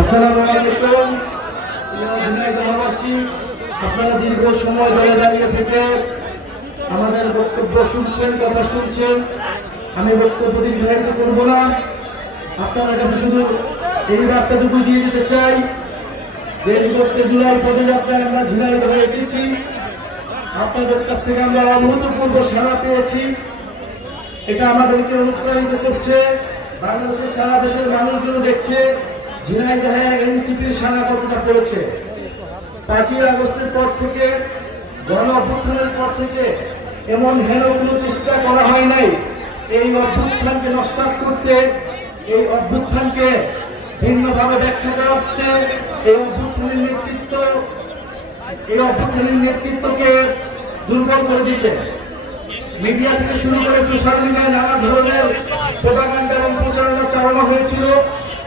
আসসালামু আলাইকুম। ঝিনাইদহবাসী, আপনারা দীর্ঘ সময় ধরে দাঁড়িয়ে থেকে আমাদের বক্তব্য শুনছেন, কথা শুনছেন। আমি বক্তব্য দীর্ঘায়িত করব না। আপনাদের কাছে শুধু এই বার্তাটুকু দিয়ে যেতে চাই, দেশভক্তি জুলাই পদযাত্রায় আমরা ঝিনাইদহে এসেছি। আপনাদের কাছ থেকে আমরা অভূতপূর্ব সাড়া পেয়েছি। এটা আমাদেরকে অনুপ্রাণিত করছে। বাংলাদেশের সারা দেশের মানুষজন দেখছে ঝিনাইদহে এনসিপির সাড়া কতটা পড়েছে। 5ই আগস্টের পর থেকে, গণ অভ্যুত্থানের পর থেকে এমন হেন কোনো চেষ্টা করা হয় নাই এই অভ্যুত্থানকে নস্যাৎ করতে, এই অভ্যুত্থানকে ভিন্নভাবে ব্যাখ্যা করতে। এই অভ্যুত্থানের নেতৃত্বকে দুর্বল করে দিতে মিডিয়া থেকে শুরু করে সোশ্যাল মিডিয়ায় নানা ধরনের প্রোপাগান্ডা এবং প্রচারণা চালানো হয়েছিল।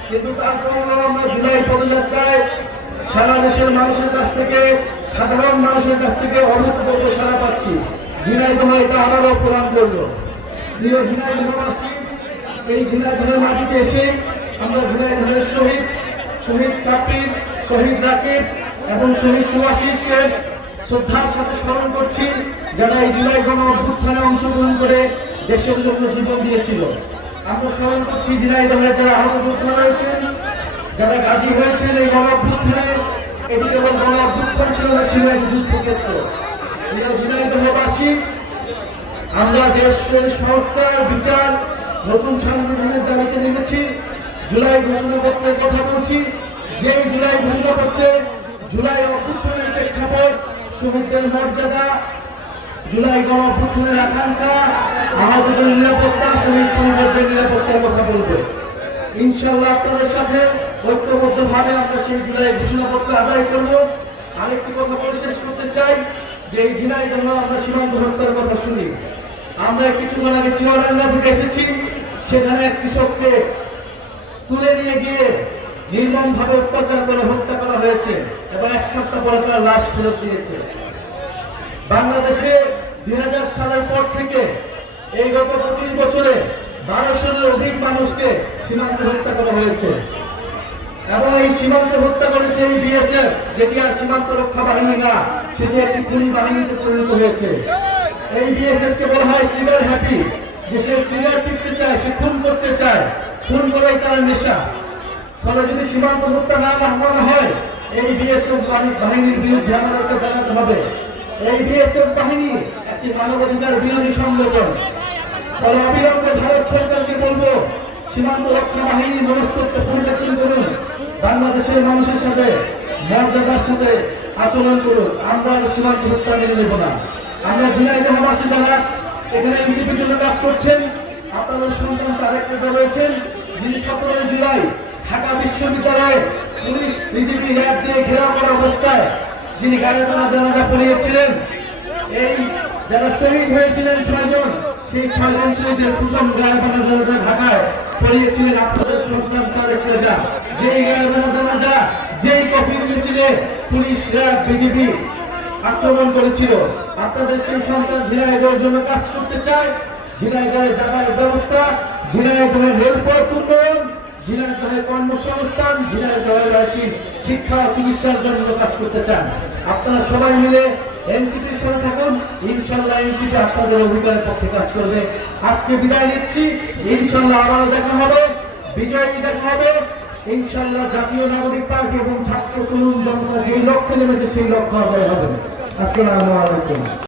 কিন্তু তারপর আমরা জুলাই পদযাত্রায় সারা দেশের মানুষের কাছ থেকে, সাধারণ মানুষের কাছ থেকে অভূতপূর্ব সাড়া পাচ্ছি। ঝিনাইদহ এটা আবারও প্রমাণ করলো। প্রিয় ঝিনাইদহবাসী, এই ঝিনাইদহের মাটিতে এসে আমরা ঝিনাইদহের শহীদ সাব্বির, শহীদ রাকিব এবং শহীদ সুভাষিসকে শ্রদ্ধার সাথে স্মরণ করছি, যারা এই জুলাই গণ অভ্যুত্থানে অংশগ্রহণ করে দেশের জন্য জীবন দিয়েছিল। আমরা স্মরণ করছি ঝিনাইদহে যারা আহত রয়েছেন, যারা গাজী হয়েছেন এই গণ অভ্যুত্থানে। এটি কেবল গণ অভ্যুত্থান ছিল না, ছিল এক যুদ্ধক্ষেত্র। ঝিনাইদহবাসী, আমরা দেশের সংস্কার, বিচার, নতুন সংবিধানের দাবিতে নেমেছি। জুলাই ঘোষণাপত্রের কথা বলছি, যে জুলাই ঘোষণাপত্রে জুলাই অভ্যুত্থানের প্রেক্ষাপট, শহীদদের মর্যাদা, জুলাই গণ অভ্যুত্থানের আকাঙ্ক্ষা, আহতদের নিরাপত্তা, শহীদ পরিবারদের নিরাপত্তার কথা বলবে। ইনশাআল্লাহ আপনাদের সাথে ঐক্যবদ্ধভাবে আমরা সেই জুলাই ঘোষণাপত্র আদায় করব। আরেকটি কথা বলে শেষ করতে চাই যে এই ঝিনাইদহ আমরা সীমান্ত হত্যার কথা শুনি। আমরা কিছুক্ষণ আগে চুয়াডাঙ্গা থেকে এসেছি, সেখানে এক কৃষককে তুলে নিয়ে গিয়ে নির্মমভাবে অত্যাচার করে হত্যা করা হয়েছে এবং 1 সপ্তাহ পরে তার লাশ ফেরত দিয়েছে। বাংলাদেশে 2000 সালের পর থেকে এই গত 25 বছরে 1200-এর অধিক মানুষকে সীমান্তে হত্যা করা হয়েছে এবং এই সীমান্তে হত্যা করেছে এই বিএসএফ, যেটি আর সীমান্ত রক্ষা বাহিনী না, সেটি একটি খুনি বাহিনীতে পরিণত হয়েছে। এই বিএসএফ কে বলা হয় ট্রিগার হ্যাপি, যে সে ট্রিগার টিপতে চায়, সে খুন করতে চায়, খুন করাই তার নেশা। ফলে যদি সীমান্ত হত্যা না নামানো হয়, এই বিএসএফ বাহিনীর বিরুদ্ধে আমাদেরকে জানাতে হবে। এই বিএসএফ বাহিনী একটি মানবাধিকার বিরোধী সংগঠন। ফলে অবিলম্বে ভারত সরকারকে বলবো, সীমান্ত রক্ষা বাহিনী মনস্তত্ত্ব পরিবর্তন করুন, বাংলাদেশের মানুষের সাথে মর্যাদার সাথে আচরণ করুন। আমরা সীমান্ত হত্যা মেনে নেব না। আমরা ঝিনাইদহবাসী যারা এখানে এনসিপির জন্য কাজ করছেন, আপনাদের সন্তান তারেক নেতা রয়েছেন, যিনি 17 জুলাই ঢাকা বিশ্ববিদ্যালয়ে পুলিশ, বিজেপি, র্যাব দিয়ে ঘেরাও করা অবস্থায় যিনি গায়ে জানাজা পড়িয়েছিলেন, এই যারা শহীদ হয়েছিলেন 6 জন, সেই 6 জন শহীদের প্রথম গায়ে জানাজা ঢাকায় পড়িয়েছিলেন আপনাদের সন্তান তারেক নেতা। যেই গায়ে জানাজা, যেই কফির মিছিলে পুলিশ, র্যাব, বিজেপি আক্রমণ করেছিল, আপনাদের সেই সন্তান ঝিনাইদহের জন্য কাজ করতে চায়। ঝিনাইদহের যাতায়াত ব্যবস্থা, ঝিনাইদহের রেলপথ উন্নয়ন, ঝিনাইদহের কর্মসংস্থান, ঝিনাইদহবাসীর শিক্ষা ও চিকিৎসার জন্য কাজ করতে চান। আপনারা সবাই মিলে এনসিপির সাথে থাকুন। ইনশাআল্লাহ এনসিপি আপনাদের অধিকারের পক্ষে কাজ করবে। আজকে বিদায় নিচ্ছি। ইনশাআল্লাহ আবারও দেখা হবে, বিজয়ী দেখা হবে। ইনশাআল্লাহ জাতীয় নাগরিক পার্টি এবং ছাত্র তরুণ জনতা যেই লক্ষ্যে নেমেছে সেই লক্ষ্য আদায় হবে। আসসালামু আলাইকুম।